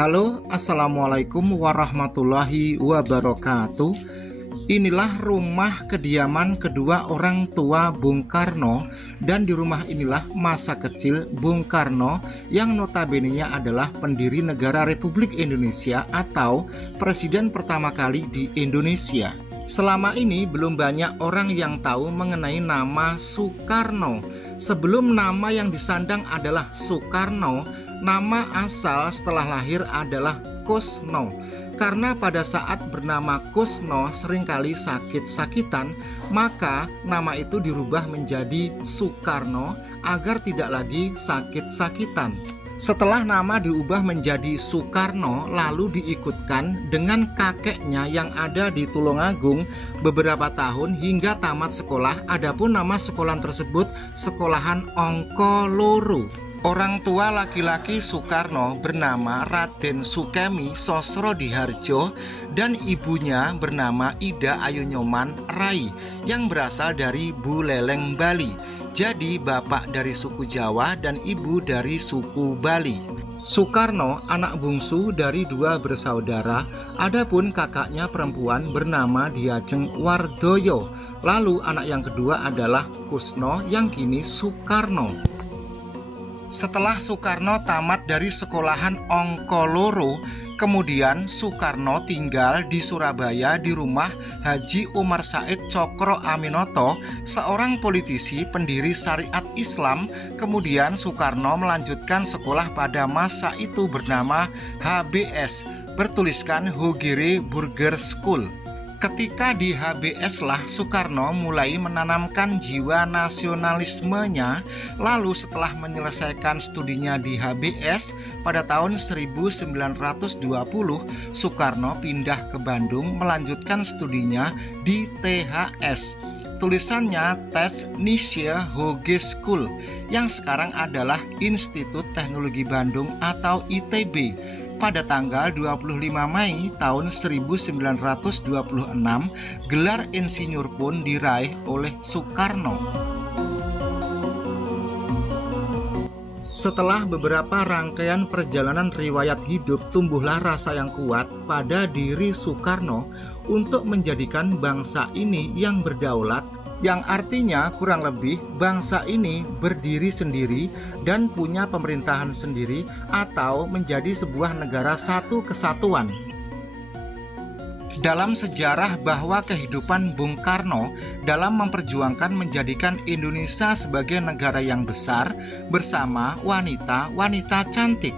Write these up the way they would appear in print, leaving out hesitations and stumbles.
Halo, assalamualaikum warahmatullahi wabarakatuh. Inilah rumah kediaman kedua orang tua Bung Karno, dan di rumah inilah masa kecil Bung Karno yang notabene-nya adalah pendiri negara Republik Indonesia atau presiden pertama kali di Indonesia. Selama ini belum banyak orang yang tahu mengenai nama Soekarno. Sebelum nama yang disandang adalah Soekarno, nama asal setelah lahir adalah Kusno. Karena pada saat bernama Kusno seringkali sakit-sakitan, maka nama itu dirubah menjadi Soekarno agar tidak lagi sakit-sakitan. Setelah nama diubah menjadi Soekarno, lalu diikutkan dengan kakeknya yang ada di Tulungagung beberapa tahun hingga tamat sekolah. Adapun nama sekolah tersebut Sekolahan Ongko Loro. Orang tua laki-laki Soekarno bernama Raden Sukemi Sosrodiharjo dan ibunya bernama Ida Ayu Nyoman Rai yang berasal dari Buleleng, Bali. Jadi bapak dari suku Jawa dan ibu dari suku Bali. Soekarno anak bungsu dari dua bersaudara, adapun kakaknya perempuan bernama Diajeng Wardoyo. Lalu anak yang kedua adalah Kusno yang kini Soekarno. Setelah Soekarno tamat dari sekolahan Ongko Loro, kemudian Soekarno tinggal di Surabaya di rumah Haji Umar Said Cokro Aminoto, seorang politisi pendiri syariat Islam. Kemudian Soekarno melanjutkan sekolah pada masa itu bernama HBS, bertuliskan Hogere Burger School. Ketika di HBS lah Soekarno mulai menanamkan jiwa nasionalismenya. Lalu setelah menyelesaikan studinya di HBS pada tahun 1920, Soekarno pindah ke Bandung melanjutkan studinya di THS. Tulisannya Technische Hogeschool yang sekarang adalah Institut Teknologi Bandung atau ITB. Pada tanggal 25 Mei tahun 1926, gelar insinyur pun diraih oleh Soekarno. Setelah beberapa rangkaian perjalanan riwayat hidup, tumbuhlah rasa yang kuat pada diri Soekarno untuk menjadikan bangsa ini yang berdaulat, yang artinya kurang lebih bangsa ini berdiri sendiri dan punya pemerintahan sendiri atau menjadi sebuah negara satu kesatuan. Dalam sejarah bahwa kehidupan Bung Karno dalam memperjuangkan menjadikan Indonesia sebagai negara yang besar bersama wanita-wanita cantik,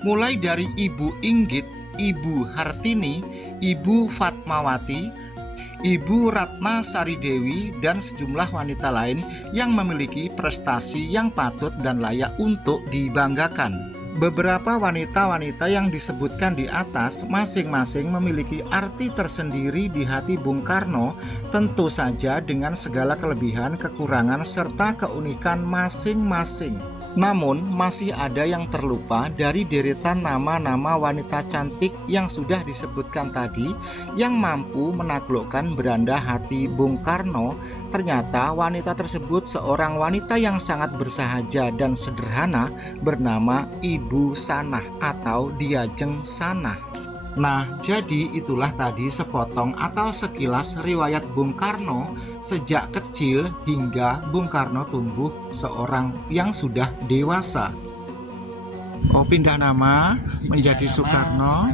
mulai dari Ibu Inggit, Ibu Hartini, Ibu Fatmawati, Ibu Ratna Sari Dewi, dan sejumlah wanita lain yang memiliki prestasi yang patut dan layak untuk dibanggakan. Beberapa wanita-wanita yang disebutkan di atas masing-masing memiliki arti tersendiri di hati Bung Karno, tentu saja dengan segala kelebihan, kekurangan, serta keunikan masing-masing. Namun masih ada yang terlupa dari deretan nama-nama wanita cantik yang sudah disebutkan tadi yang mampu menaklukkan beranda hati Bung Karno. Ternyata wanita tersebut seorang wanita yang sangat bersahaja dan sederhana bernama Ibu Sanah atau Diajeng Sanah. Nah, jadi itulah tadi sepotong atau sekilas riwayat Bung Karno sejak kecil hingga Bung Karno tumbuh seorang yang sudah dewasa. Oh, pindah nama menjadi Soekarno.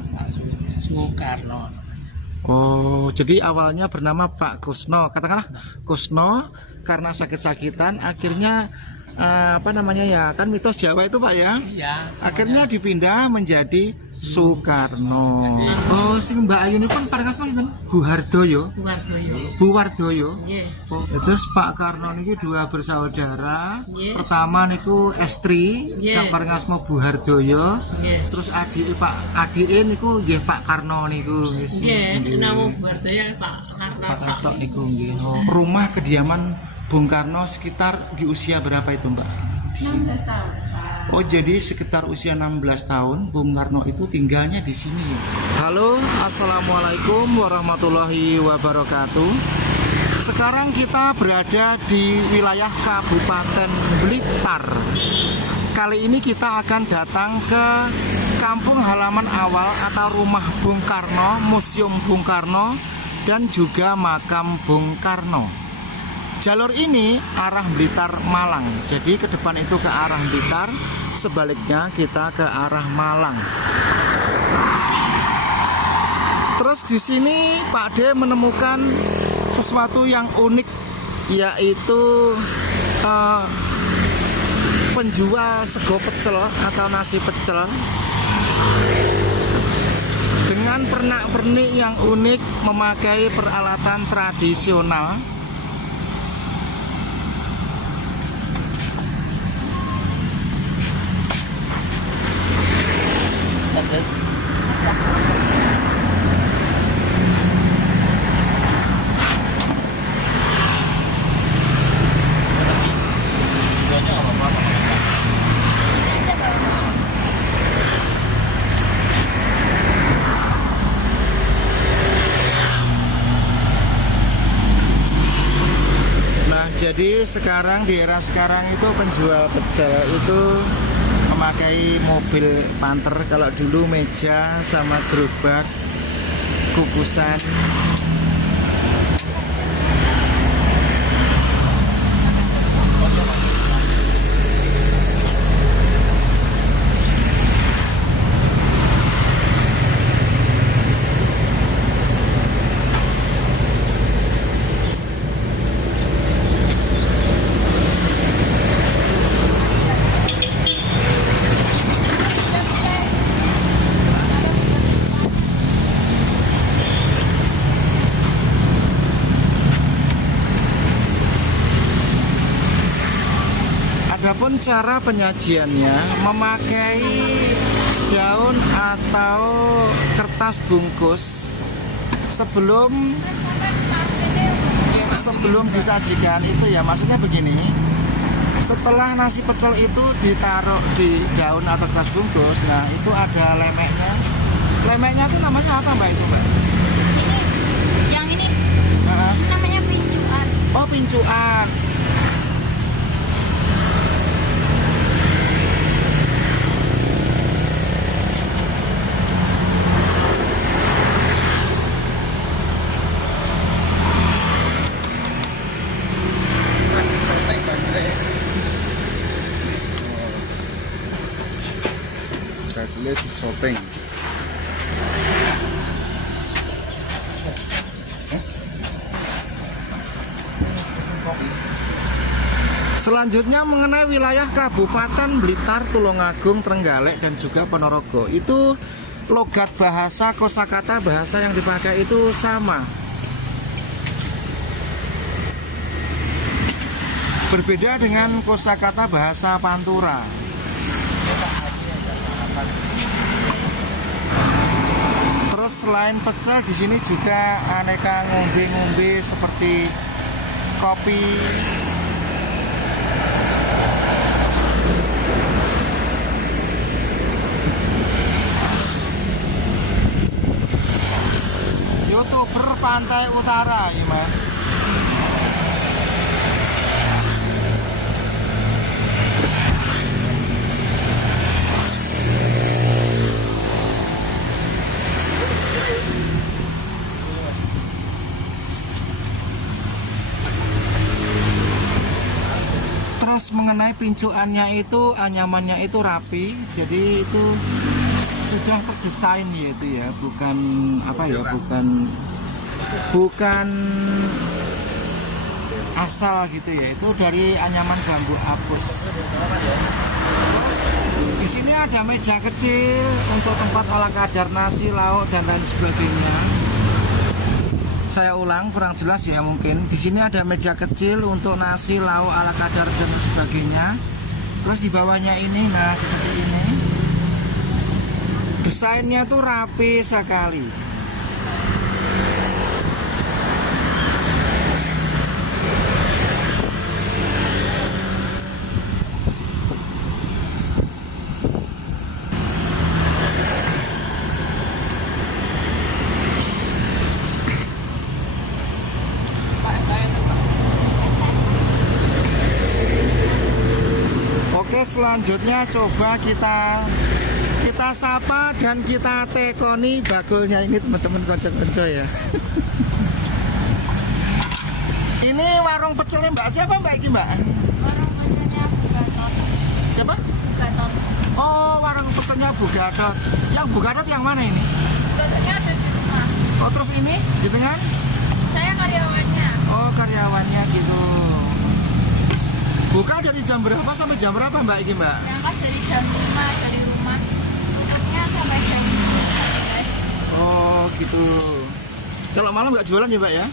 Oh, jadi awalnya bernama Pak Kusno. Katakanlah Kusno karena sakit-sakitan akhirnya kan mitos Jawa itu Pak ya, akhirnya dipindah menjadi Soekarno. Oh, sing Mbak Ayu ini pun paringas pinten? Bu Wardoyo. Oh, terus Pak Karno niki dua bersaudara. Pertama niku estri, yang paringas mau Bu Wardoyo. Terus adik niku nggih Pak Karno niku. Nama Bu Wardoyo Pak Karno niku nggih. Rumah kediaman Bung Karno sekitar di usia berapa itu Mbak? 16 tahun. Oh, jadi sekitar usia 16 tahun Bung Karno itu tinggalnya di sini. Halo, assalamualaikum warahmatullahi wabarakatuh. Sekarang kita berada di wilayah Kabupaten Blitar. Kali ini kita akan datang ke kampung halaman awal atau rumah Bung Karno, Museum Bung Karno, dan juga makam Bung Karno. Jalur ini arah Blitar Malang. Jadi ke depan itu ke arah Blitar, sebaliknya kita ke arah Malang. Terus di sini Pak D menemukan sesuatu yang unik, yaitu penjual sego pecel atau nasi pecel dengan pernak-pernik yang unik, memakai peralatan tradisional. Jadi sekarang di era sekarang itu penjual pecel itu memakai mobil panter. Kalau dulu meja sama gerobak kukusan. Adapun cara penyajiannya memakai daun atau kertas bungkus sebelum disajikan itu ya, maksudnya begini. Setelah nasi pecel itu ditaruh di daun atau kertas bungkus, nah itu ada lemeknya. Lemeknya itu namanya apa Mbak itu Mbak? Yang ini namanya pincuan. Oh, pincuan. Shooting. Selanjutnya mengenai wilayah Kabupaten Blitar, Tulungagung, Trenggalek, dan juga Ponorogo. Itu logat bahasa, kosakata bahasa yang dipakai itu sama. Berbeda dengan kosakata bahasa Pantura. Terus selain pecel di sini juga aneka ngombe-ngombe seperti kopi, YouTuber Pantai Utara ya Mas. Terus mengenai pincuannya itu, anyamannya itu rapi, jadi itu sudah terdesain yaitu ya, bukan apa ya, bukan asal gitu ya, itu dari anyaman bambu apus. Terus di sini ada meja kecil untuk tempat olah kadar nasi, lauk, dan lain sebagainya. Saya ulang, kurang jelas ya mungkin. Di sini ada meja kecil untuk nasi, lauk, ala kadar dan sebagainya. Terus di bawahnya ini, nah seperti ini. Desainnya tuh rapi sekali. Oke, selanjutnya coba kita Kita sapa dan kita tekoni bakulnya ini teman-teman konco-konco ya. Ini warung pecelnya Mbak siapa Mbak ini Mbak? Warung pecelnya Bugatot. Siapa? Bugatot. Oh, warung pecelnya Bugatot. Yang Bugatot yang mana ini? Bugatotnya ada di rumah. Oh, terus ini jenengan? Saya karyawannya. Oh, karyawannya gitu. Buka dari jam berapa sampai jam berapa Mbak ini Mbak? Berangkat dari jam 5 dari rumah. Tutupnya sampai jam 11. Oh, gitu. Kalau malam nggak jualan ya Mbak ya?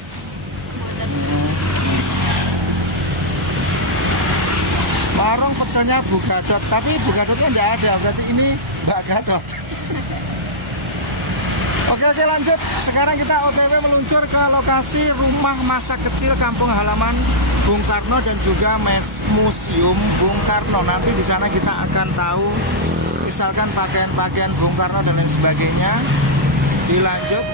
Warung pecelnya Bugatot, tapi Bugadotnya nggak ada, berarti ini Mbak Gadot. Oke lanjut. Sekarang kita OTW meluncur ke lokasi rumah masa kecil kampung halaman Bung Karno dan juga Museum Bung Karno. Nanti di sana kita akan tahu misalkan pakaian-pakaian Bung Karno dan lain sebagainya. Dilanjut.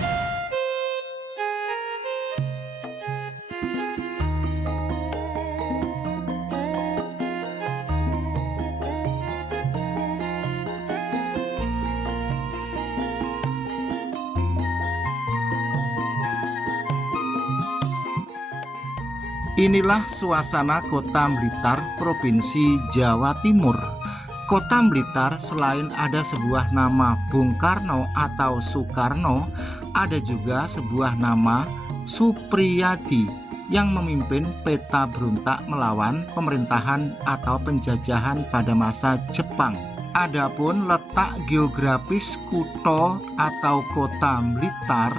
Inilah suasana Kota Blitar, Provinsi Jawa Timur. Kota Blitar selain ada sebuah nama Bung Karno atau Soekarno, ada juga sebuah nama Supriyadi yang memimpin peta berontak melawan pemerintahan atau penjajahan pada masa Jepang. Adapun letak geografis kutha atau Kota Blitar,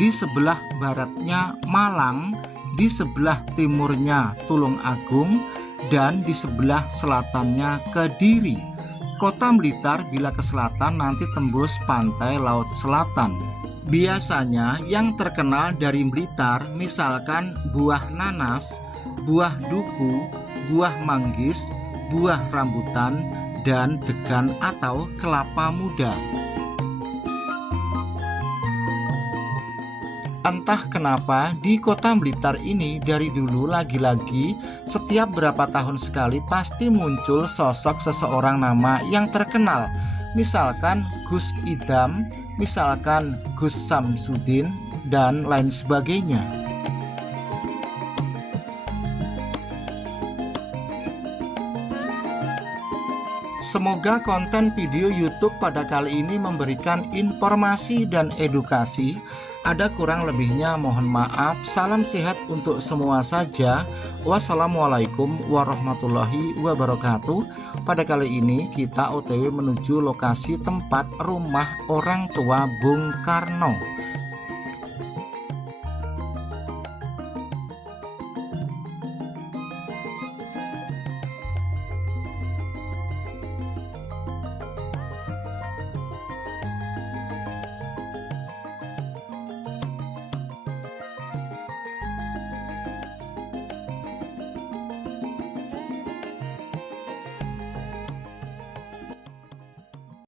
di sebelah baratnya Malang, di sebelah timurnya Tulungagung, dan di sebelah selatannya Kediri. Kota Blitar bila ke selatan nanti tembus pantai Laut Selatan. Biasanya yang terkenal dari Blitar misalkan buah nanas, buah duku, buah manggis, buah rambutan, dan degan atau kelapa muda. Entah kenapa di Kota Blitar ini dari dulu lagi-lagi setiap berapa tahun sekali pasti muncul sosok seseorang nama yang terkenal. Misalkan Gus Idam, misalkan Gus Samsudin, dan lain sebagainya. Semoga konten video YouTube pada kali ini memberikan informasi dan edukasi. Ada kurang lebihnya mohon maaf. Salam sehat untuk semua saja. Wassalamualaikum warahmatullahi wabarakatuh. Pada kali ini kita OTW menuju lokasi tempat rumah orang tua Bung Karno.